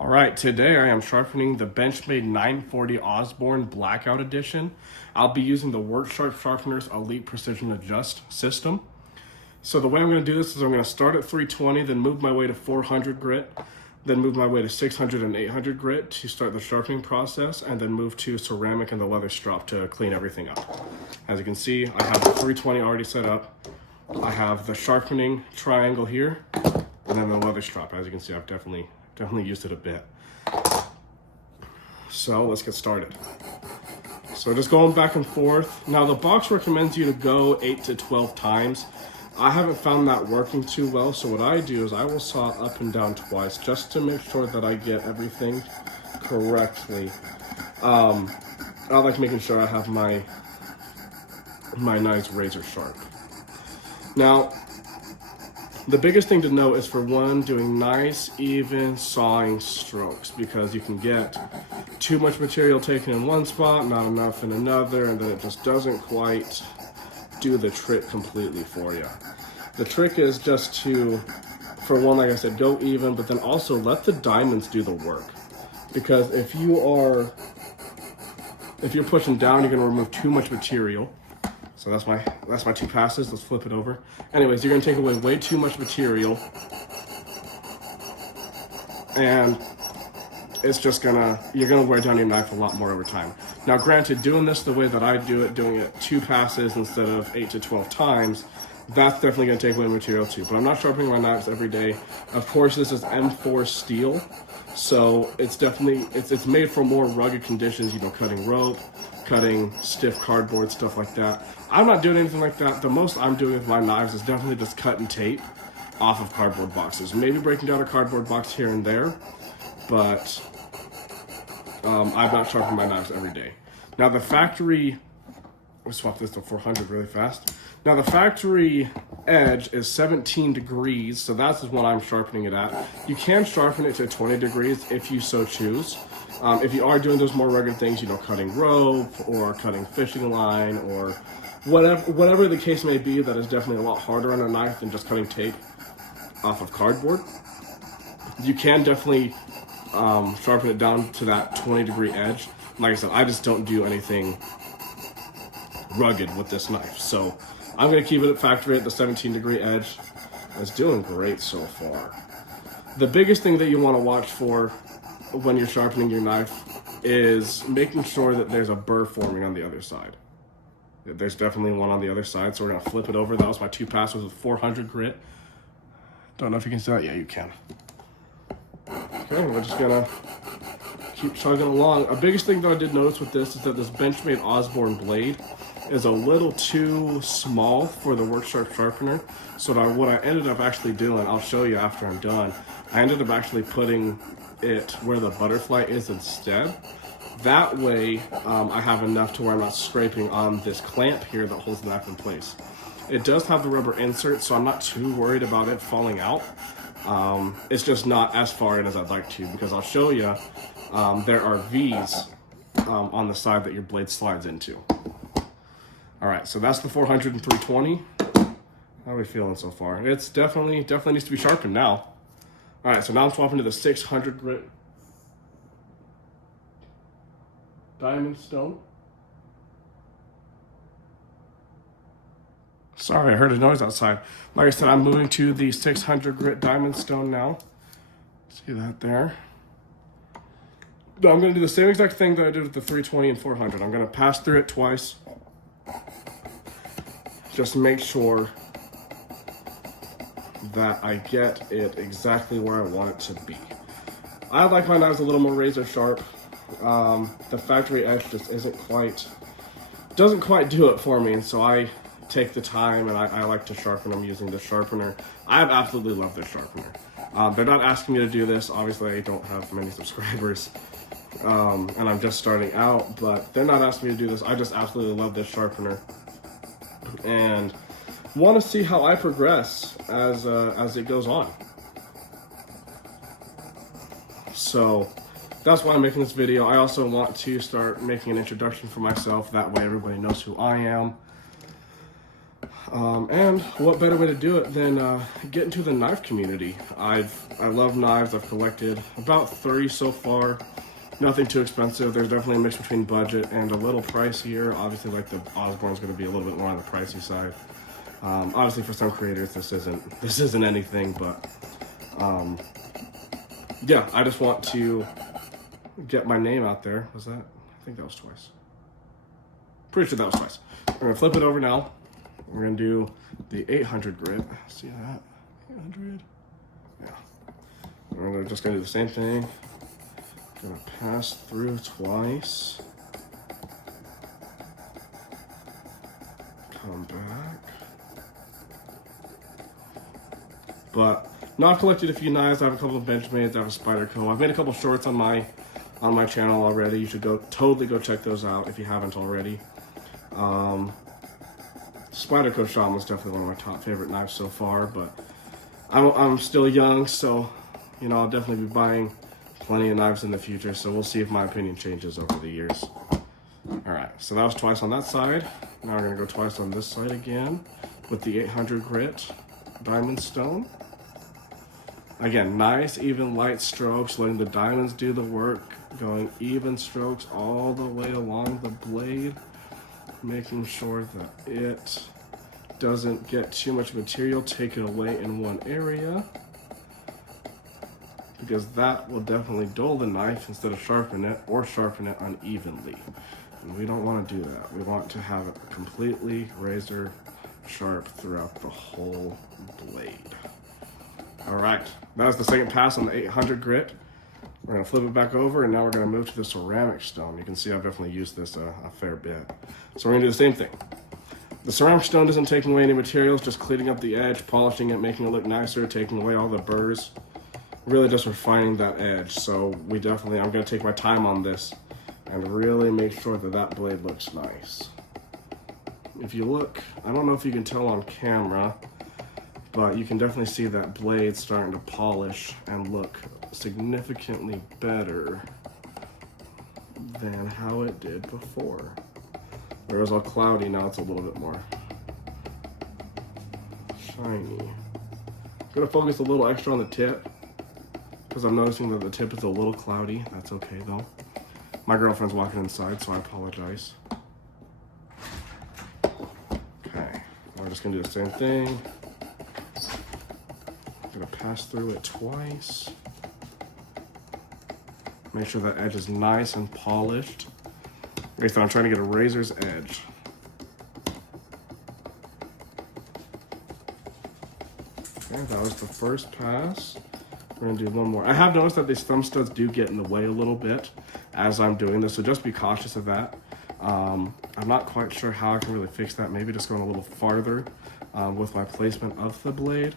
All right, today I am sharpening the Benchmade 940 Osborne Blackout Edition. I'll be using the worksharp sharpener's Elite Precision Adjust system. So the way I'm going to do this is I'm going to start at 320, then move my way to 400 grit, then move my way to 600 and 800 grit to start the sharpening process, and then move to ceramic and the leather strop to clean everything up. As you can see, I have the 320 already set up. I have the sharpening triangle here, and then the leather strop. As you can see, I've definitely used it a bit. So let's get started. So just going back and forth. Now the box recommends you to go 8 to 12 times. I haven't found that working too well, so what I do is I will saw up and down twice just to make sure that I get everything correctly. I like making sure I have my knives razor sharp. Now, the biggest thing to note is, for one, doing nice, even sawing strokes, because you can get too much material taken in one spot, not enough in another, and then it just doesn't quite do the trick completely for you. The trick is just to, for one, like I said, go even, but then also let the diamonds do the work. Because if you're pushing down, you're gonna remove too much material. So that's my two passes. Let's flip it over. Anyways, you're gonna take away way too much material, and it's just you're gonna wear down your knife a lot more over time. Now, granted, doing this the way that I do it, doing it 2 passes instead of 8 to 12 times, that's definitely gonna take away material too. But I'm not sharpening my knives every day. Of course, this is M4 steel, so it's definitely, it's made for more rugged conditions, you know, cutting rope, cutting stiff cardboard, stuff like that. I'm not doing anything like that. The most I'm doing with my knives is definitely just cut and tape off of cardboard boxes. Maybe breaking down a cardboard box here and there, but I'm not sharpening my knives every day. Now the factory, let's swap this to 400 really fast. Now the factory edge is 17 degrees, so that's what I'm sharpening it at. You can sharpen it to 20 degrees if you so choose. If you are doing those more rugged things, you know, cutting rope or cutting fishing line or whatever the case may be, that is definitely a lot harder on a knife than just cutting tape off of cardboard. You can definitely sharpen it down to that 20-degree edge. Like I said, I just don't do anything rugged with this knife, so I'm going to keep it at factory at the 17-degree edge. It's doing great so far. The biggest thing that you want to watch for when you're sharpening your knife is making sure that there's a burr forming on the other side. There's definitely one on the other side, so we're going to flip it over. That was my 2 passes with 400 grit. Don't know if you can see that. Yeah, you can. Okay, we're just going to keep chugging along. A biggest thing that I did notice with this is that this Benchmade Osborne blade is a little too small for the worksharp sharpener. So what I ended up actually doing, I'll show you after I'm done, I ended up actually putting it where the butterfly is instead. That way I have enough to where I'm not scraping on this clamp here that holds the knife in place. It does have the rubber insert, so I'm not too worried about it falling out. It's just not as far in as I'd like to, because I'll show you there are V's on the side that your blade slides into. All right, so that's the 400 and 320. How are we feeling so far? It's definitely needs to be sharpened now. All right, so now I'm swapping to the 600 grit diamond stone. Sorry, I heard a noise outside. Like I said, I'm moving to the 600 grit diamond stone now. See that there? I'm going to do the same exact thing that I did with the 320 and 400. I'm going to pass through it twice. Just make sure that I get it exactly where I want it to be. I like my knives a little more razor sharp. The factory edge just doesn't quite do it for me, and so I take the time and I like to sharpen them using the sharpener. I absolutely love this sharpener. They're not asking me to do this. Obviously, I don't have many subscribers, and I'm just starting out, but they're not asking me to do this. I just absolutely love this sharpener and want to see how I progress as it goes on. So that's why I'm making this video. I also want to start making an introduction for myself. That way everybody knows who I am. And what better way to do it than get into the knife community? I love knives. I've collected about 30 so far. Nothing too expensive. There's definitely a mix between budget and a little pricier. Obviously, like the Osborne is going to be a little bit more on the pricey side. Obviously, for some creators, this isn't anything, but yeah, I just want to get my name out there. Was that? I think that was twice. Pretty sure that was twice. We're gonna flip it over now. We're gonna do the 800 grit. See that? 800. Yeah. We're just gonna do the same thing. Gonna pass through twice. Come back. But now I've collected a few knives. I have a couple of Benchmades. I have a Spyderco. I've made a couple shorts on my channel already. You should totally go check those out if you haven't already. Spyderco Shaman was definitely one of my top favorite knives so far, but I'm still young, so you know I'll definitely be buying plenty of knives in the future. So we'll see if my opinion changes over the years. All right, so that was twice on that side. Now we're gonna go twice on this side again with the 800 grit diamond stone. Again, nice, even, light strokes, letting the diamonds do the work, going even strokes all the way along the blade, making sure that it doesn't get too much material taken away in one area, because that will definitely dull the knife instead of sharpen it or sharpen it unevenly. And we don't want to do that. We want to have it completely razor sharp throughout the whole blade. All right, that was the second pass on the 800 grit. We're gonna flip it back over, and now we're gonna move to the ceramic stone. You can see I've definitely used this a fair bit. So we're gonna do the same thing. The ceramic stone isn't taking away any materials, just cleaning up the edge, polishing it, making it look nicer, taking away all the burrs. Really just refining that edge. So I'm gonna take my time on this and really make sure that that blade looks nice. If you look, I don't know if you can tell on camera, but you can definitely see that blade starting to polish and look significantly better than how it did before. Where it was all cloudy, now it's a little bit more shiny. I'm gonna focus a little extra on the tip because I'm noticing that the tip is a little cloudy. That's okay though. My girlfriend's walking inside, so I apologize. Okay, we're just gonna do the same thing. Gonna pass through it twice. Make sure that edge is nice and polished. Okay, so I'm trying to get a razor's edge. Okay, that was the first pass. We're gonna do one more. I have noticed that these thumb studs do get in the way a little bit as I'm doing this, so just be cautious of that. I'm not quite sure how I can really fix that. Maybe just going a little farther with my placement of the blade.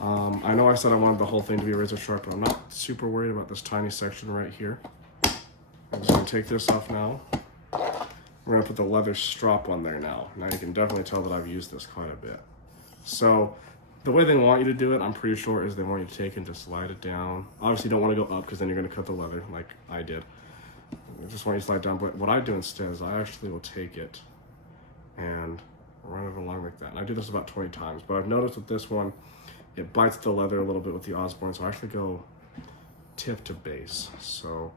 I know I said I wanted the whole thing to be razor sharp, but I'm not super worried about this tiny section right here. I'm just gonna take this off now. We're gonna put the leather strap on there now. Now you can definitely tell that I've used this quite a bit. So the way they want you to do it, I'm pretty sure, is they want you to take and just slide it down. Obviously you don't want to go up because then you're gonna cut the leather like I did. I just want you to slide down, but what I do instead is I actually will take it and run it along like that. And I do this about 20 times, but I've noticed with this one, it bites the leather a little bit with the Osborne, so I actually go tip to base. So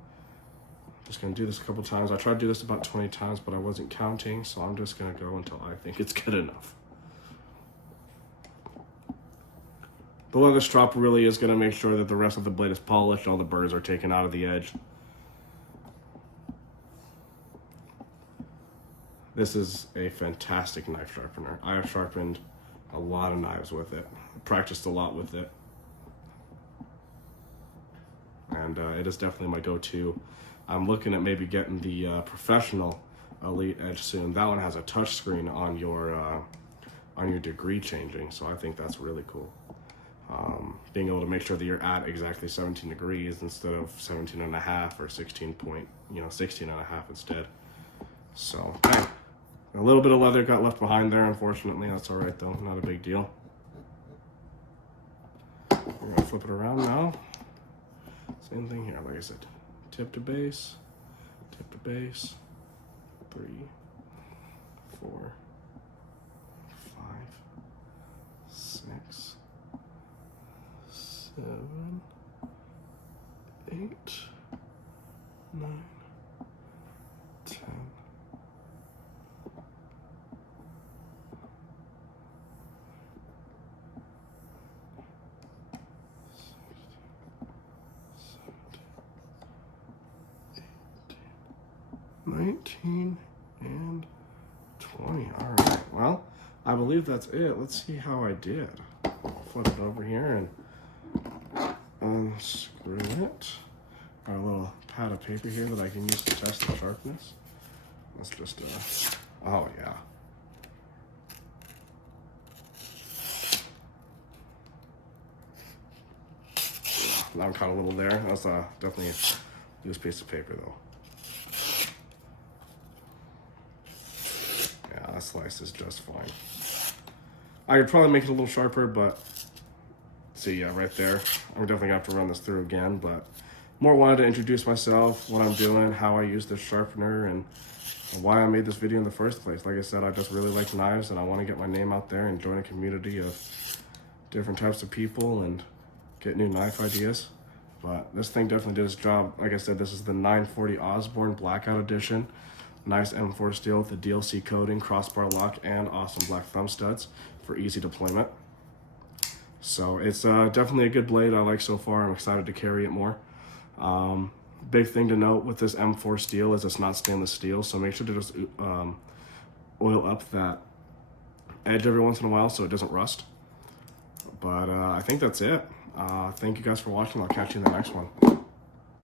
I'm just gonna do this a couple times. I tried to do this about 20 times, but I wasn't counting, so I'm just gonna go until I think it's good enough. The leather strap really is gonna make sure that the rest of the blade is polished, all the burrs are taken out of the edge. This is a fantastic knife sharpener. I have sharpened a lot of knives with it, practiced a lot with it, and it is definitely my go-to. I'm looking at maybe getting the professional Elite Edge soon. That one has a touch screen on your degree changing, so I think that's really cool. Being able to make sure that you're at exactly 17 degrees instead of 17 and a half or 16 and a half instead. So, hey, a little bit of leather got left behind there, unfortunately. That's all right though, not a big deal. We're gonna flip it around now. Same thing here, like I said. Tip to base, 3, 4, 5, 7, 8, 9, 10. 19 and 20. All right. Well, I believe that's it. Let's see how I did. Flip it over here and unscrew it. Our little pad of paper here that I can use to test the sharpness. Let's just, oh yeah. I'm caught a little there. That's definitely a loose piece of paper though. Yeah, that slice is just fine. I could probably make it a little sharper, but see, yeah, right there. I'm definitely gonna have to run this through again, but more wanted to introduce myself, what I'm doing, how I use this sharpener, and why I made this video in the first place. Like I said, I just really like knives and I want to get my name out there and join a community of different types of people and get new knife ideas. But this thing definitely did its job. Like I said, this is the 940 Osborne Blackout Edition. Nice M4 steel with the DLC coating, crossbar lock, and awesome black thumb studs for easy deployment. So it's definitely a good blade I like so far. I'm excited to carry it more. Big thing to note with this M4 steel is it's not stainless steel, so make sure to just oil up that edge every once in a while so it doesn't rust. But I think that's it. Thank you guys for watching. I'll catch you in the next one.